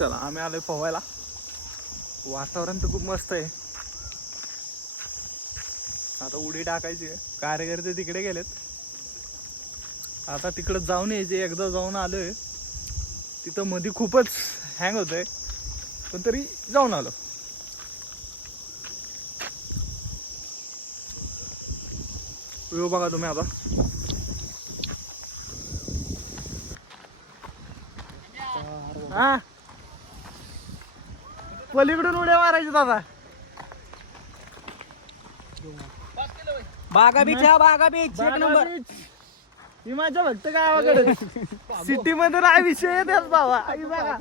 चला आम्ही आलोय पोहायला. वातावरण तर खूप मस्त आहे. आता उडी टाकायची आहे. कार्यकर्ते तिकडे गेलेत. आता तिकडे जाऊन यायचे. एकदा जाऊन आलोय तिथं मध्ये खूपच हँग होतंय, पण तरी जाऊन आलो. व्ह्यू बघा तुम्ही आता. हा पलीकडून उड्या मारायची दादा. बागा बीच आहे, बागा बीच एक नंबर. ही माझ्या फक्त गावाकडे. सिटी मध्ये नाही विषय येतात बाबा. आई बघा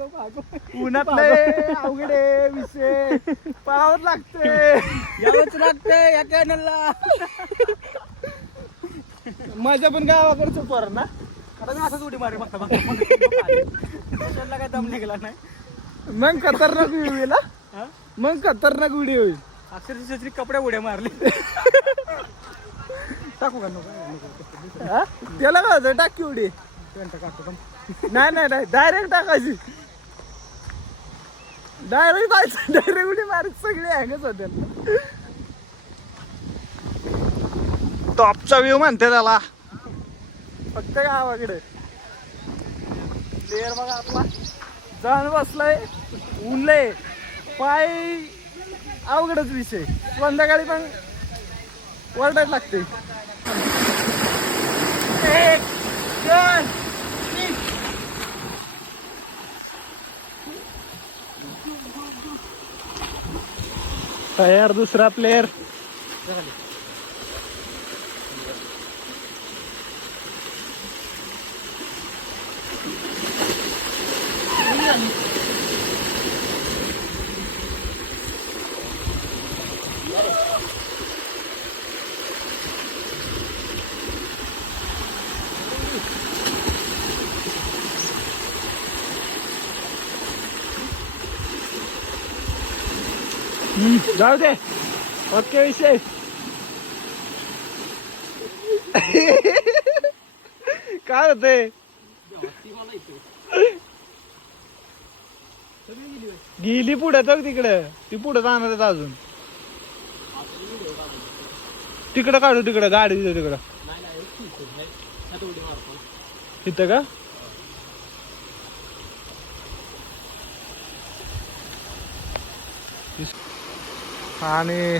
उन्हातले अवघडे विषय पाहावंच लागते. यावंच लागतंय या कॅनलला. माझ्या पण गावाकडचं पोर ना. आता मी असंच उडी मारे बघता काय दम निघाला नाही. मग खतरनाक व्हिडिओ होईल. मग खतरनाक व्हिडिओ होईल. अक्षरशः कपडे उड्या मारले. टाकू का नको? त्याला काय होतं टाकी उडी. नाही नाही नाही डायरेक्ट टाकायची. डायरेक्ट जायचं. डायरेक्ट उडी मारायची. सगळे हँगच होते. टॉपचा व्ह्यू म्हणते त्याला. फक्त गावाकडे लेअर बघा आपला. जाण बसलाय. उरले पाय अवघडच विषय. संध्याकाळी पण वरडायला लागते. 1 2 3 तयार. दुसरा प्लेयर. जाऊ दे. ओके विषय. काय होते. गेली पुढे तर तिकडे. ती पुढे जाणार आहेत अजून. तिकडं काढू. तिकडं गाडी तिकडं. तिथं का. आणि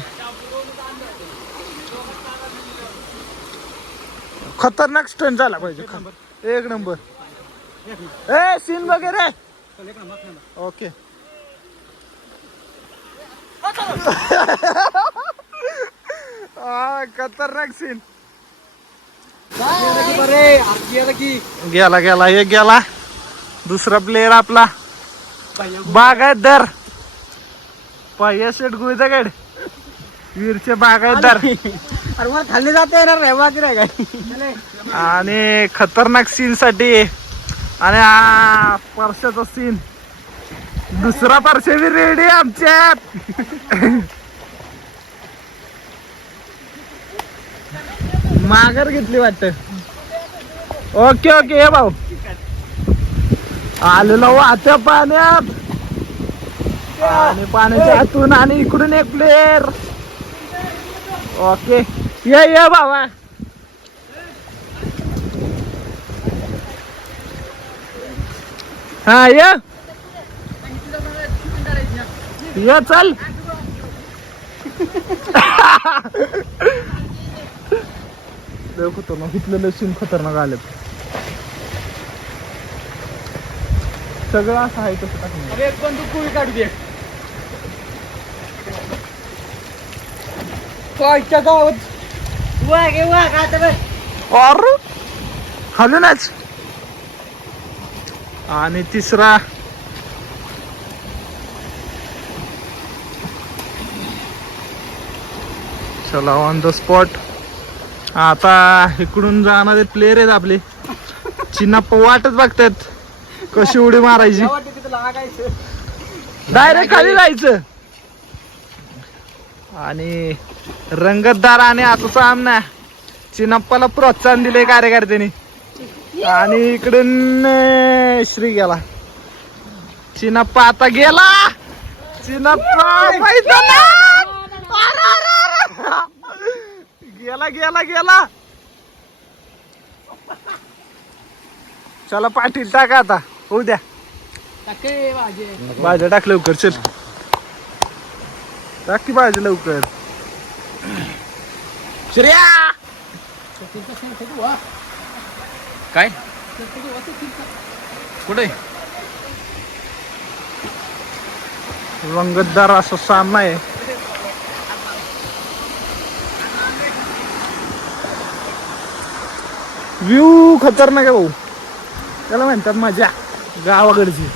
खतरनाक स्टंट झाला पाहिजे. एक नंबर. ए सीन वगैरे ओके. खतरनाक सीन. गेला गेला. एक गेला. दुसरा प्लेयर आपला बागायतदार पहिया शेट गुळजागड. वीरचे बागायतदार. अरे मला खाल्ली जाता येणार नाही. बाकी नाही काय. आणि खतरनाक सीन साठी. आणि हा परशाचा सीन. दुसरा परशा बी रेडी आमच्यात. माघार घेतली वाटत. Okay okay. हे भाऊ आलेलो वाहत्या पाण्यात. आणि पाण्याच्या आतून आणि इकडून एक प्लेयर. ओके ये बाबा. हा ये चल. खतरनाक. इथलं सीन खतरनाक आले. सगळं असं आहे तसं टाकणार. एक पण तू कुळी काढू दे. कायच्या गावात वाघ आता और हलूनच. आणि तिसरा चला ऑन द स्पॉट. आता इकडून जाणारे प्लेयर आहेत आपले. चिन्नप्पा वाटच बघतात कशी उडी मारायची. डायरेक्ट खाली जायचं. आणि रंगतदार आणि आता सामना. चिन्नप्पाला प्रोत्साहन दिले कार्यकर्त्यांनी. आणि इकडून श्री गेला. चिनप्पा आता गेला. चिनप्पा गेला गेला गेला. चला पाटील टाका आता, होऊ द्या. भाज्या टाक लवकर, चल टाक की भाज्या लवकर. श्रेया काय कुठे रंगतदार असा सामना आहे. व्ह्यू खतरनाक आहे भाऊ, त्याला म्हणतात मजा गावाकडची.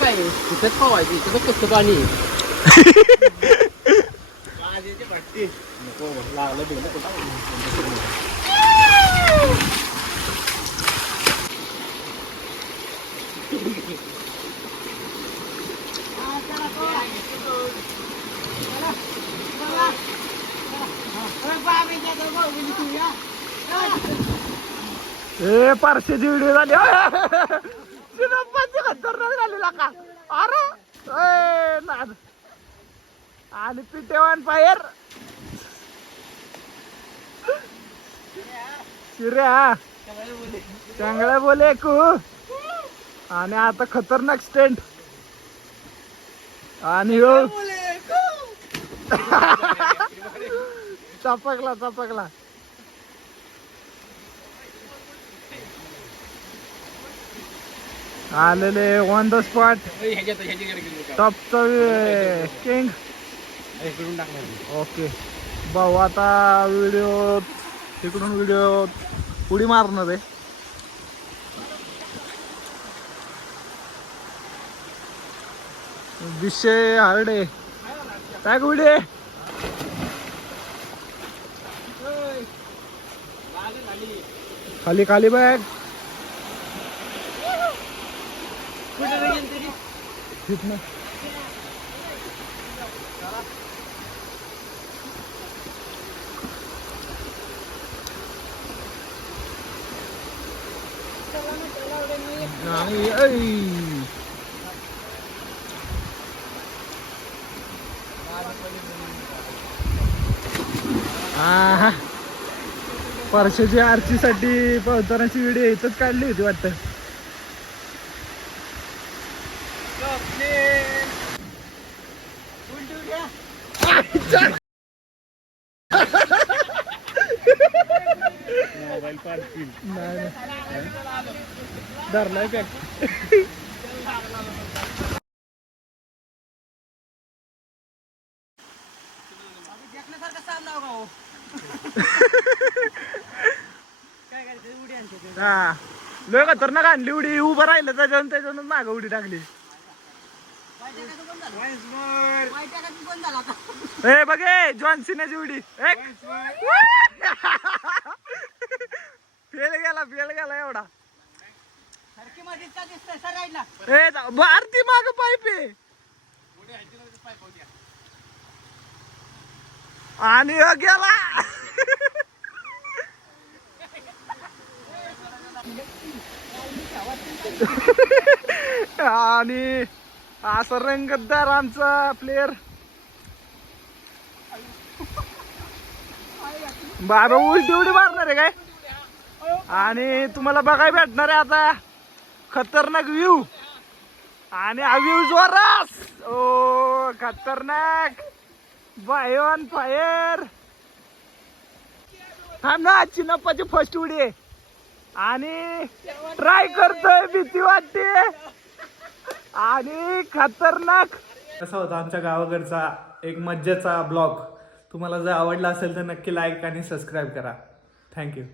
काय तिथेच पावायची तिथं कसं पाणी ए पारशाची व्हिडिओ झाली. खतरनाक झालेला का. अरे नाद आणि पिटेवान फायर शिर्या चांगला बोले कू. आणि आता खतरनाक स्टेंट आणि हो चपकला चपकला. आलेले ऑन द स्पॉट टॉपचा किंग. ओके भाऊ आता व्हिडिओ तिकडून व्हिडिओ उडी मारणार आहे. विषय हार्ड आहे. काय उडी खाली खाली बॅग परशाची आरतीसाठी पवतानाची व्हिडिओ इथंच काढली होती वाटतं. धरलाय पॅक. हा लय खतरनाक आणली उडी. उभं राहिलं त्याच्यानं मागं उडी टाकली. ए बघे जॉन्सिनाची उडी फेल गेला एवढा. ए भारती माग पाईप आहे आणि गेला. आणि असं रंगतदार आमचा प्लेयर बाबा उलटी उडी मारणार आहे काय. आणि तुम्हाला बघायला भेटणार आहे आता खतरनाक व्ह्यू. आणि हा व्ह्यू जोरास. ओ खतरनाक बाय ऑन फायर. थांब ना, चिनप्पाची फर्स्ट उडी आहे आणि ट्राय करतोय, भीती वाटते आणि खतरनाक. कसा होता आमच्या गावाकडचा एक मज्जाचा ब्लॉग. तुम्हाला जर आवडला असेल तर नक्की लाईक आणि सबस्क्राईब करा. थँक्यू.